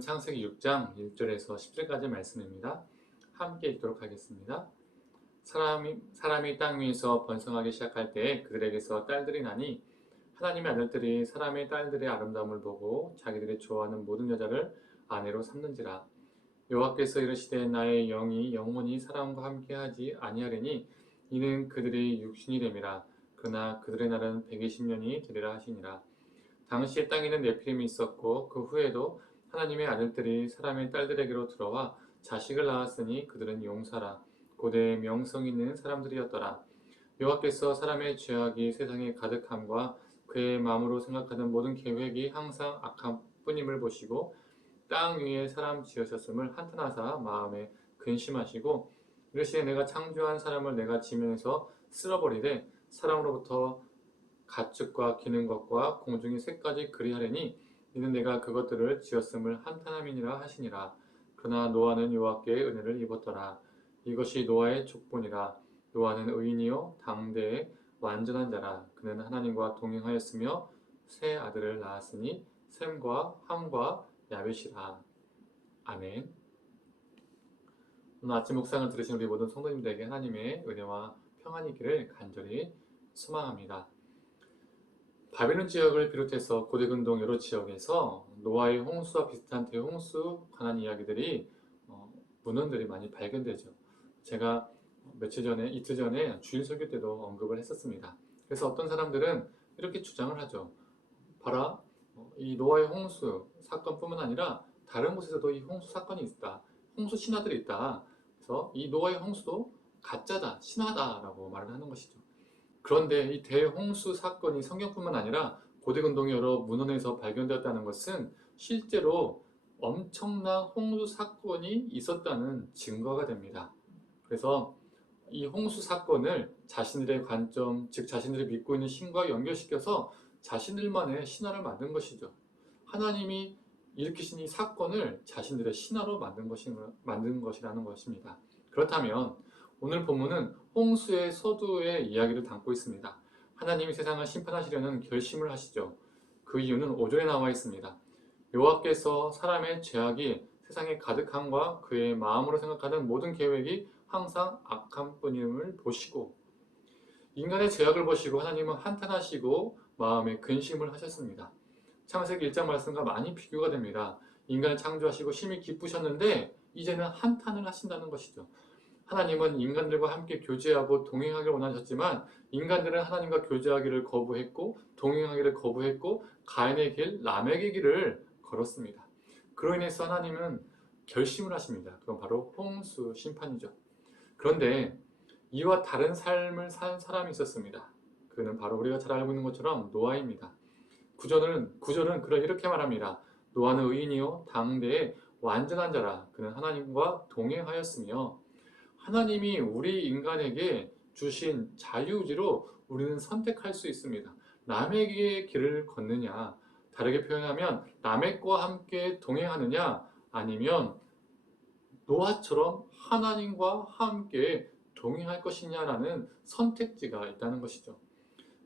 말씀은 창세기 6장 1절에서 10절까지 말씀입니다. 함께 읽도록 하겠습니다. 사람이 땅 위에서 번성하기 시작할 때 그들에게서 딸들이 나니 하나님의 아들들이 사람의 딸들의 아름다움을 보고 자기들이 좋아하는 모든 여자를 아내로 삼는지라. 여호와께서 이르시되 나의 영이 영원히 사람과 함께하지 아니하리니 이는 그들이 육신이 됨이라. 그러나 그들의 날은 120년이 되리라 하시니라. 당시에 땅에는 네피림이 있었고 그 후에도 하나님의 아들들이 사람의 딸들에게로 들어와 자식을 낳았으니 그들은 용사라 고대 명성 있는 사람들이었더라. 여호와께서 사람의 죄악이 세상에 가득함과 그의 마음으로 생각하는 모든 계획이 항상 악함 뿐임을 보시고 땅 위에 사람 지으셨음을 한탄하사 마음에 근심하시고 이르시되 내가 창조한 사람을 내가 지면에서 쓸어버리되 사람으로부터 가축과 기는 것과 공중의 새까지 그리하려니 이는 내가 그것들을 지었음을 한탄함이니라 하시니라. 그러나 노아는 여호와께의 은혜를 입었더라. 이것이 노아의 족본이라. 노아는 의인이요 당대의 완전한 자라. 그는 하나님과 동행하였으며 세 아들을 낳았으니 셈과 함과 야벳이라. 아멘. 오늘 아침 묵상을 들으신 우리 모든 성도님들에게 하나님의 은혜와 평안이 있기를 간절히 소망합니다. 바벨론 지역을 비롯해서 고대 근동 여러 지역에서 노아의 홍수와 비슷한 대홍수 관한 이야기들이 문헌들이 많이 발견되죠. 제가 이틀 전에 주일 설교 때도 언급을 했었습니다. 그래서 어떤 사람들은 이렇게 주장을 하죠. 봐라, 이 노아의 홍수 사건뿐만 아니라 다른 곳에서도 이 홍수 사건이 있다. 홍수 신화들이 있다. 그래서 이 노아의 홍수도 가짜다, 신화다라고 말을 하는 것이죠. 그런데 이 대홍수 사건이 성경뿐만 아니라 고대 근동의 여러 문헌에서 발견되었다는 것은 실제로 엄청난 홍수 사건이 있었다는 증거가 됩니다. 그래서 이 홍수 사건을 자신들의 관점, 즉 자신들이 믿고 있는 신과 연결시켜서 자신들만의 신화를 만든 것이죠. 하나님이 일으키신 이 사건을 자신들의 신화로 만든 것이라는 것입니다. 그렇다면 오늘 본문은 홍수의 서두의 이야기를 담고 있습니다. 하나님이 세상을 심판하시려는 결심을 하시죠. 그 이유는 5절에 나와 있습니다. 여호와께서 사람의 죄악이 세상에 가득함과 그의 마음으로 생각하는 모든 계획이 항상 악함 뿐임을 보시고, 인간의 죄악을 보시고 하나님은 한탄하시고 마음에 근심을 하셨습니다. 창세기 1장 말씀과 많이 비교가 됩니다. 인간을 창조하시고 심히 기쁘셨는데 이제는 한탄을 하신다는 것이죠. 하나님은 인간들과 함께 교제하고 동행하기를 원하셨지만 인간들은 하나님과 교제하기를 거부했고 동행하기를 거부했고 가인의 길, 라멕의 길을 걸었습니다. 그로 인해서 하나님은 결심을 하십니다. 그건 바로 홍수 심판이죠. 그런데 이와 다른 삶을 산 사람이 있었습니다. 그는 바로 우리가 잘 알고 있는 것처럼 노아입니다. 구절은 이렇게 말합니다. 노아는 의인이요 당대의 완전한 자라. 그는 하나님과 동행하였으며, 하나님이 우리 인간에게 주신 자유의지로 우리는 선택할 수 있습니다. 라멕의 길을 걷느냐, 다르게 표현하면 라멕과 함께 동행하느냐, 아니면 노아처럼 하나님과 함께 동행할 것이냐라는 선택지가 있다는 것이죠.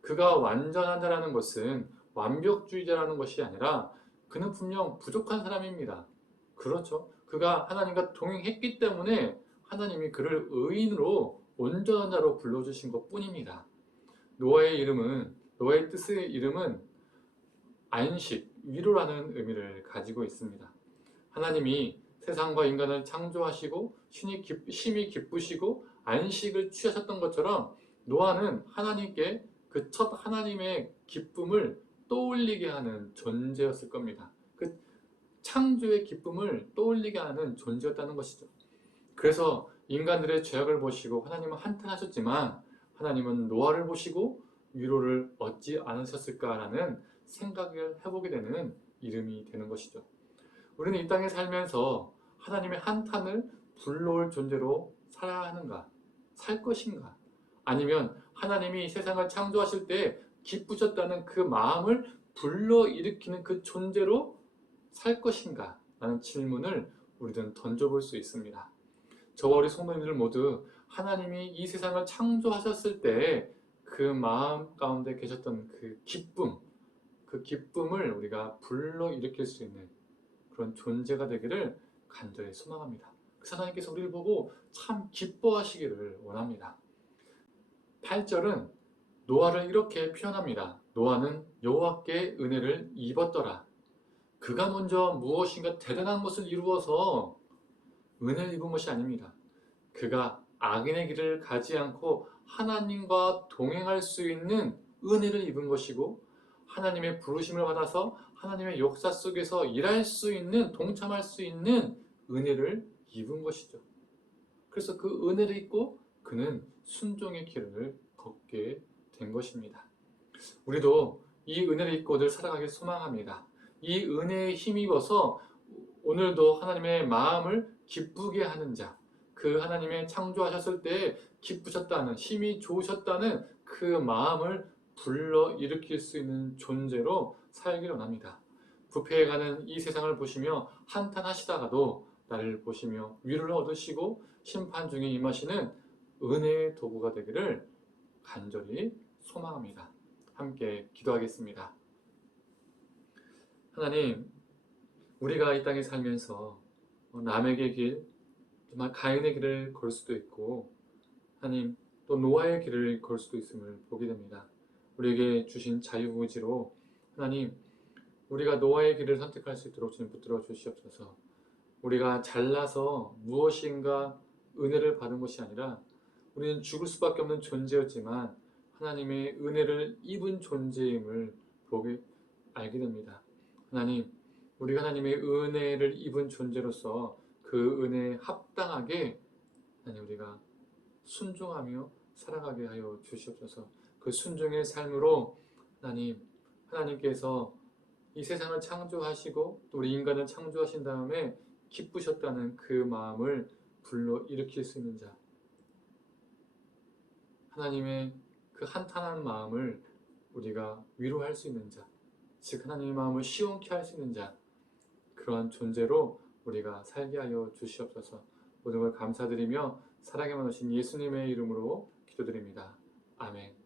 그가 완전한 자라는 것은 완벽주의자라는 것이 아니라 그는 분명 부족한 사람입니다. 그렇죠. 그가 하나님과 동행했기 때문에 하나님이 그를 의인으로 온전한 자로 불러주신 것 뿐입니다. 노아의 뜻의 이름은 안식, 위로라는 의미를 가지고 있습니다. 하나님이 세상과 인간을 창조하시고 심히 기쁘시고 안식을 취하셨던 것처럼 노아는 하나님께 그 첫 하나님의 기쁨을 떠올리게 하는 존재였을 겁니다. 그 창조의 기쁨을 떠올리게 하는 존재였다는 것이죠. 그래서 인간들의 죄악을 보시고 하나님은 한탄하셨지만 하나님은 노아를 보시고 위로를 얻지 않으셨을까라는 생각을 해보게 되는 이름이 되는 것이죠. 우리는 이 땅에 살면서 하나님의 한탄을 불러올 존재로 살아야 하는가? 살 것인가? 아니면 하나님이 세상을 창조하실 때 기쁘셨다는 그 마음을 불러일으키는 그 존재로 살 것인가? 라는 질문을 우리는 던져볼 수 있습니다. 저와 우리 성도님들 모두 하나님이 이 세상을 창조하셨을 때 그 마음 가운데 계셨던 그 기쁨을 우리가 불러일으킬 수 있는 그런 존재가 되기를 간절히 소망합니다. 그래서 하나님께서 우리를 보고 참 기뻐하시기를 원합니다. 8절은 노아를 이렇게 표현합니다. 노아는 여호와께 은혜를 입었더라. 그가 먼저 무엇인가 대단한 것을 이루어서 은혜를 입은 것이 아닙니다. 그가 악인의 길을 가지 않고 하나님과 동행할 수 있는 은혜를 입은 것이고, 하나님의 부르심을 받아서 하나님의 역사 속에서 일할 수 있는, 동참할 수 있는 은혜를 입은 것이죠. 그래서 그 은혜를 입고 그는 순종의 길을 걷게 된 것입니다. 우리도 이 은혜를 입고 늘 살아가길 소망합니다. 이 은혜에 힘입어서 오늘도 하나님의 마음을 기쁘게 하는 자, 그 하나님의 창조하셨을 때 기쁘셨다는, 힘이 좋으셨다는 그 마음을 불러일으킬 수 있는 존재로 살기를 원합니다. 부패해가는 이 세상을 보시며 한탄하시다가도 나를 보시며 위로를 얻으시고 심판 중에 임하시는 은혜의 도구가 되기를 간절히 소망합니다. 함께 기도하겠습니다. 하나님, 우리가 이 땅에 살면서 남에게 길, 정말 가인의 길을 걸 수도 있고, 하나님 또 노아의 길을 걸 수도 있음을 보게 됩니다. 우리에게 주신 자유의지로 하나님, 우리가 노아의 길을 선택할 수 있도록 주님 붙들어 주시옵소서. 우리가 잘나서 무엇인가 은혜를 받은 것이 아니라 우리는 죽을 수밖에 없는 존재였지만 하나님의 은혜를 입은 존재임을 알게 됩니다. 하나님, 우리가 하나님의 은혜를 입은 존재로서 그 은혜에 합당하게 하나님 우리가 순종하며 살아가게 하여 주시옵소서. 그 순종의 삶으로 하나님께서 이 세상을 창조하시고 또 우리 인간을 창조하신 다음에 기쁘셨다는 그 마음을 불러일으킬 수 있는 자, 하나님의 그 한탄한 마음을 우리가 위로할 수 있는 자, 즉 하나님의 마음을 시원케 할 수 있는 자, 그러한 존재로 우리가 살게 하여 주시옵소서. 모든 걸 감사드리며 사랑에 많으신 예수님의 이름으로 기도드립니다. 아멘.